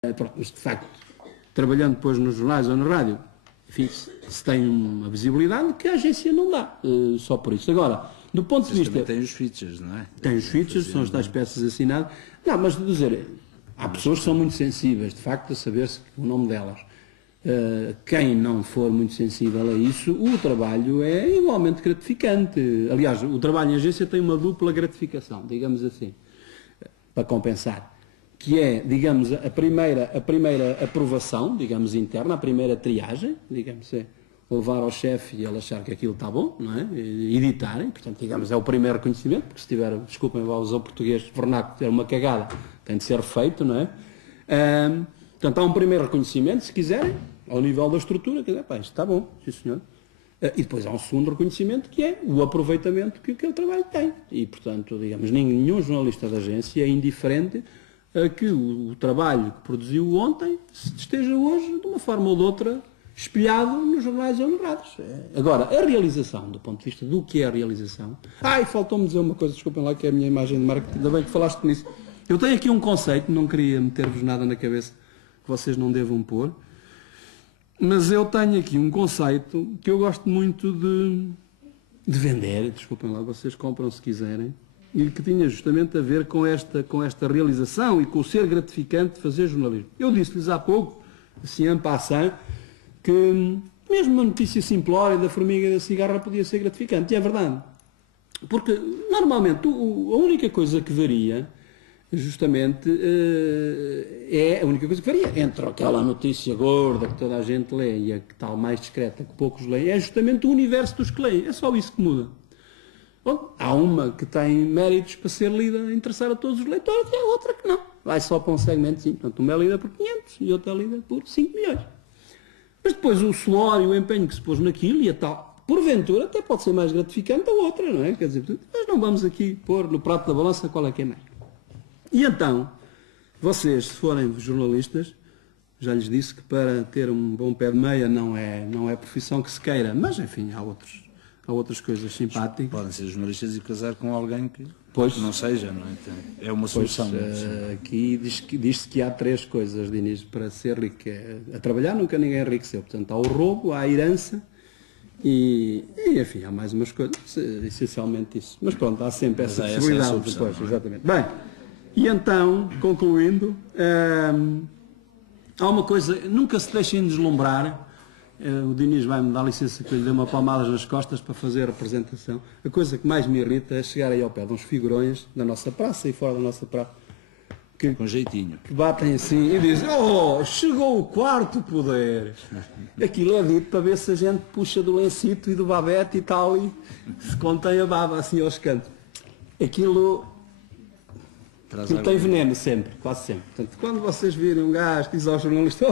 Pronto, mas de facto, trabalhando depois nos jornais ou na rádio, enfim, se tem uma visibilidade que a agência não dá, só por isso. Agora, do ponto de vista... também tem os features, não é? Tem os features, são as tais peças assinadas. Não, mas de dizer, há pessoas que são muito sensíveis, de facto, a saber-se o nome delas. Quem não for muito sensível a isso, o trabalho é igualmente gratificante. Aliás, o trabalho em agência tem uma dupla gratificação, digamos assim, para compensar, que é, digamos, a primeira aprovação, digamos, interna, a primeira triagem, digamos, é levar ao chefe e ele achar que aquilo está bom, não é? E editarem, portanto, digamos, é o primeiro reconhecimento, porque se tiver, desculpem, vou usar o português vernáculo, ter uma cagada, tem de ser feito, não é? Portanto, há um primeiro reconhecimento, se quiserem, ao nível da estrutura, quer dizer, pá, isto está bom, sim senhor. E depois há um segundo reconhecimento, que é o aproveitamento que aquele trabalho tem. E, portanto, digamos, nenhum jornalista da agência é indiferente a que o trabalho que produziu ontem esteja hoje, de uma forma ou de outra, espelhado nos jornais ou nas rádios. Agora, a realização, do ponto de vista do que é a realização... e faltou-me dizer uma coisa, desculpem lá, que é a minha imagem de marketing, ainda bem que falaste nisso. Eu tenho aqui um conceito, não queria meter-vos nada na cabeça que vocês não devam pôr, mas eu tenho aqui um conceito que eu gosto muito de vender, desculpem lá, vocês compram se quiserem, e que tinha justamente a ver com esta realização e com o ser gratificante de fazer jornalismo. Eu disse-lhes há pouco, assim, en passant, que mesmo uma notícia simplória da formiga e da cigarra podia ser gratificante, e é verdade. Porque, normalmente, a única coisa que varia, justamente, é a única coisa que varia entre aquela notícia gorda que toda a gente lê e a que tal mais discreta que poucos leem, é justamente o universo dos que leem. É só isso que muda. Bom, há uma que tem méritos para ser lida a interessar a todos os leitores e há outra que não. Vai só para um segmento, sim. Portanto, uma é lida por 500 e outra é lida por 5 milhões. Mas depois o suor e o empenho que se pôs naquilo e a tal, porventura, até pode ser mais gratificante a outra, não é? Quer dizer, nós não vamos aqui pôr no prato da balança qual é que é mais. E então, vocês, se forem jornalistas, já lhes disse que para ter um bom pé de meia não é profissão que se queira, mas enfim, há outras coisas simpáticas. Podem ser jornalistas e casar com alguém que não seja, não é? É uma Pois, solução. aqui diz-se que há 3 coisas, Diniz, para ser rico. A trabalhar nunca ninguém enriqueceu. Portanto, há o roubo, há a herança e enfim, há mais umas coisas, essencialmente isso. Mas pronto, há sempre essa possibilidade depois, exatamente. Bem, e então, concluindo, há uma coisa, nunca se deixem deslumbrar. O Diniz vai-me dar licença que eu lhe dê uma palmada nas costas para fazer a representação. A coisa que mais me irrita é chegar aí ao pé de uns figurões da nossa praça e fora da nossa praça com jeitinho, que batem assim e dizem: chegou o quarto poder. Aquilo é dito para ver se a gente puxa do lencito e do babete e tal e se contém a baba assim aos cantos. Aquilo tem veneno sempre, quase sempre. Portanto, quando vocês virem um gajo que diz ao jornalista: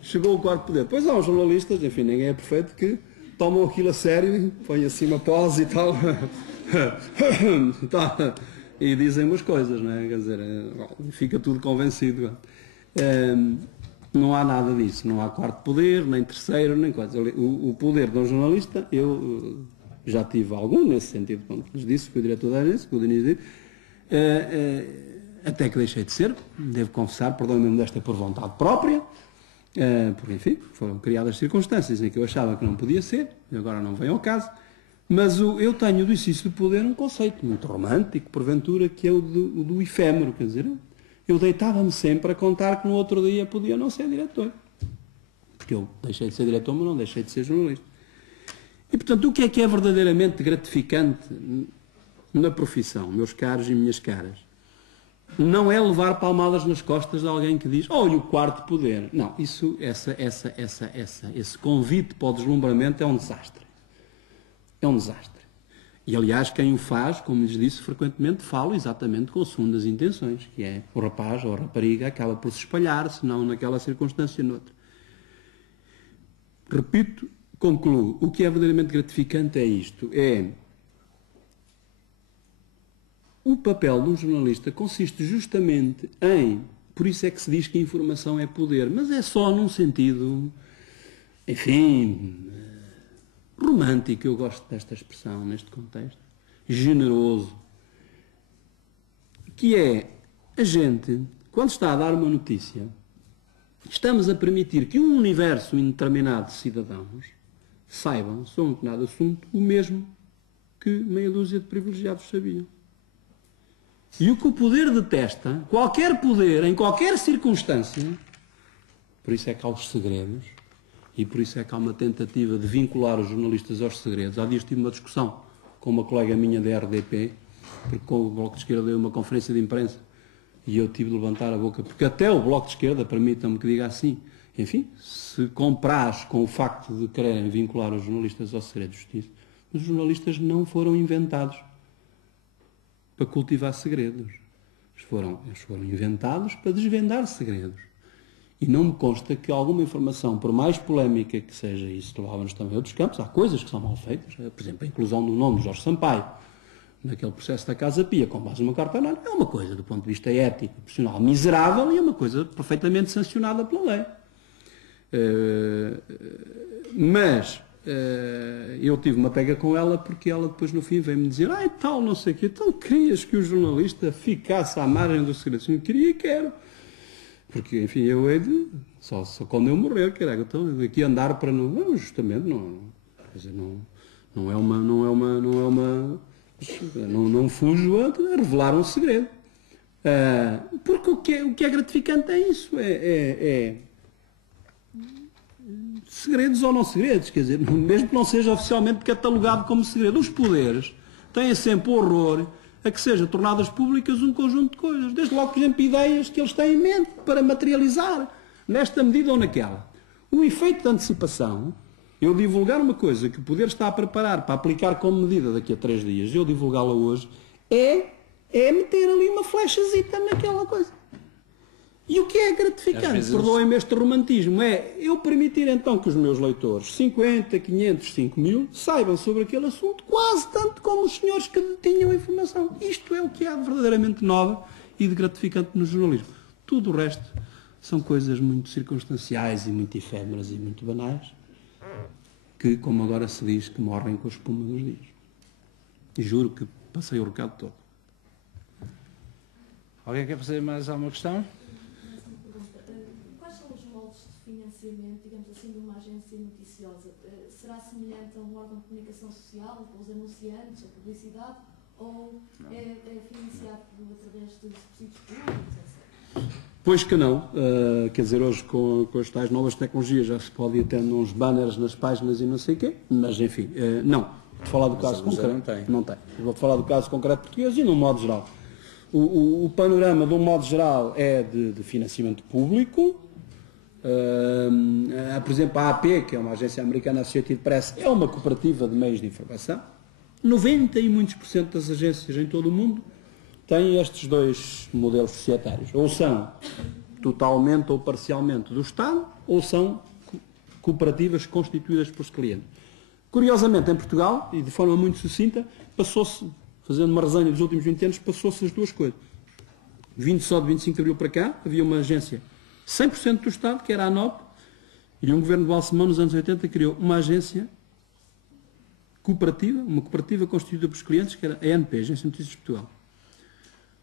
chegou o quarto poder. Pois há uns jornalistas, enfim, ninguém é perfeito, que tomam aquilo a sério e põem assim uma pose e tal. E dizem umas coisas, não é? Quer dizer, fica tudo convencido. Não há nada disso. Não há quarto poder, nem terceiro, nem coisa. O poder de um jornalista, eu já tive algum nesse sentido. Quando lhes disse, fui diretor da agência, que o Diniz disse, até que deixei de ser, devo confessar, perdoem-me desta por vontade própria, porque, enfim, foram criadas circunstâncias em que eu achava que não podia ser, e agora não vem ao caso, mas eu tenho do exercício do poder um conceito muito romântico, porventura, que é o do efêmero, quer dizer, eu deitava-me sempre a contar que no outro dia podia não ser diretor, porque eu deixei de ser diretor, mas não deixei de ser jornalista. E, portanto, o que é verdadeiramente gratificante na profissão, meus caros e minhas caras? Não é levar palmadas nas costas de alguém que diz: olha o quarto poder. Não, esse convite para o deslumbramento é um desastre. É um desastre. E, aliás, quem o faz, como lhes disse, frequentemente fala exatamente com segundas intenções, que é o rapaz ou a rapariga acaba por se espalhar, se não naquela circunstância, noutra. Repito, concluo, o que é verdadeiramente gratificante é isto, o papel de um jornalista consiste justamente em, por isso é que se diz que a informação é poder, mas é só num sentido, enfim, romântico, eu gosto desta expressão neste contexto, generoso, que é a gente, quando está a dar uma notícia, estamos a permitir que um universo indeterminado de cidadãos saibam sobre um determinado assunto o mesmo que meia dúzia de privilegiados sabiam. E o que o poder detesta, qualquer poder, em qualquer circunstância, por isso é que há os segredos, e por isso é que há uma tentativa de vincular os jornalistas aos segredos. Há dias tive uma discussão com uma colega minha da RDP, porque com o Bloco de Esquerda deu uma conferência de imprensa, e eu tive de levantar a boca, porque até o Bloco de Esquerda, permitam-me que diga assim, enfim, se compraz com o facto de quererem vincular os jornalistas ao segredo de justiça, os jornalistas não foram inventados para cultivar segredos. Eles foram inventados para desvendar segredos. E não me consta que alguma informação, por mais polémica que seja isso, levava-nos também a outros campos, há coisas que são mal feitas. Por exemplo, a inclusão do nome de Jorge Sampaio naquele processo da Casa Pia, com base numa carta anónima, é uma coisa, do ponto de vista ético, profissional, miserável, e é uma coisa perfeitamente sancionada pela lei. Mas eu tive uma pega com ela porque ela depois no fim veio-me dizer tal, não sei o quê, então querias que o jornalista ficasse à margem do segredo? Sim, queria e quero. Porque, enfim, eu hei de, só quando eu morrer, caralho, então aqui andar para não, justamente, quer dizer, não fujo a revelar um segredo. Porque o que é gratificante é isso, segredos ou não segredos, quer dizer, mesmo que não seja oficialmente catalogado como segredo, os poderes têm sempre horror a que sejam tornadas públicas um conjunto de coisas, desde logo, por exemplo, ideias que eles têm em mente para materializar nesta medida ou naquela. O efeito de antecipação, eu divulgar uma coisa que o poder está a preparar para aplicar como medida daqui a 3 dias, eu divulgá-la hoje, é meter ali uma flechazita naquela coisa. E o que é gratificante, perdoem-me este romantismo, é eu permitir então que os meus leitores, 50, 500, 5 mil, saibam sobre aquele assunto quase tanto como os senhores que detinham a informação. Isto é o que há de verdadeiramente nova e de gratificante no jornalismo. Tudo o resto são coisas muito circunstanciais e muito efêmeras e muito banais, que, como agora se diz, que morrem com a espuma dos dias. E juro que passei o recado todo. Alguém quer fazer mais alguma questão? Financiamento, digamos assim, de uma agência noticiosa, será semelhante a um órgão de comunicação social, com os anunciantes, a publicidade, ou é financiado através de subsídios públicos, etc.? Pois que não. Quer dizer, hoje com as tais novas tecnologias já se pode ir tendo uns banners nas páginas e não sei o quê, mas enfim, não. Vou falar do caso concreto. Não tem. Vou falar do caso concreto português e, no modo geral. O panorama, de um modo geral, é de financiamento público. Por exemplo, a AP, que é uma agência americana Associated Press, é uma cooperativa de meios de informação. 90 e muitos % das agências em todo o mundo têm estes dois modelos societários. Ou são totalmente ou parcialmente do Estado, ou são cooperativas constituídas por clientes. Curiosamente, em Portugal, e de forma muito sucinta, passou-se, fazendo uma resenha dos últimos 20 anos, passou-se as duas coisas. Vindo só de 25 de abril para cá, havia uma agência 100% do Estado, que era a ANOP, e um governo de Balsemão, nos anos 80, criou uma agência cooperativa, uma cooperativa constituída por clientes, que era a ANP, Agência de Notícias de Portugal.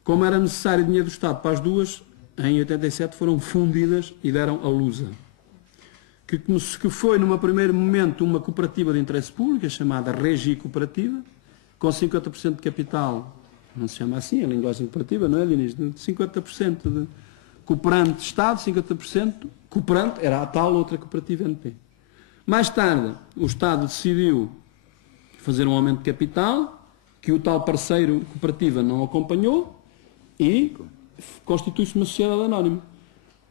Como era necessário dinheiro do Estado para as duas, em 87 foram fundidas e deram a Lusa, que foi, num primeiro momento, uma cooperativa de interesse público, chamada Regi Cooperativa, com 50% de capital, não se chama assim, a linguagem cooperativa, não é, Diniz? De 50% de cooperante de Estado, 50% cooperante, era a tal outra cooperativa NP. Mais tarde, o Estado decidiu fazer um aumento de capital, que o tal parceiro cooperativa não acompanhou, e constitui-se uma sociedade anónima.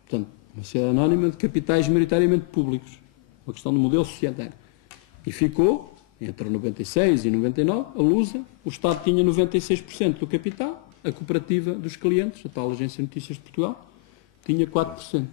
Portanto, uma sociedade anónima de capitais maioritariamente públicos. Uma questão do modelo societário. E ficou, entre 96 e 99, a Lusa, o Estado tinha 96% do capital, a cooperativa dos clientes, a tal Agência de Notícias de Portugal, tinha 4%.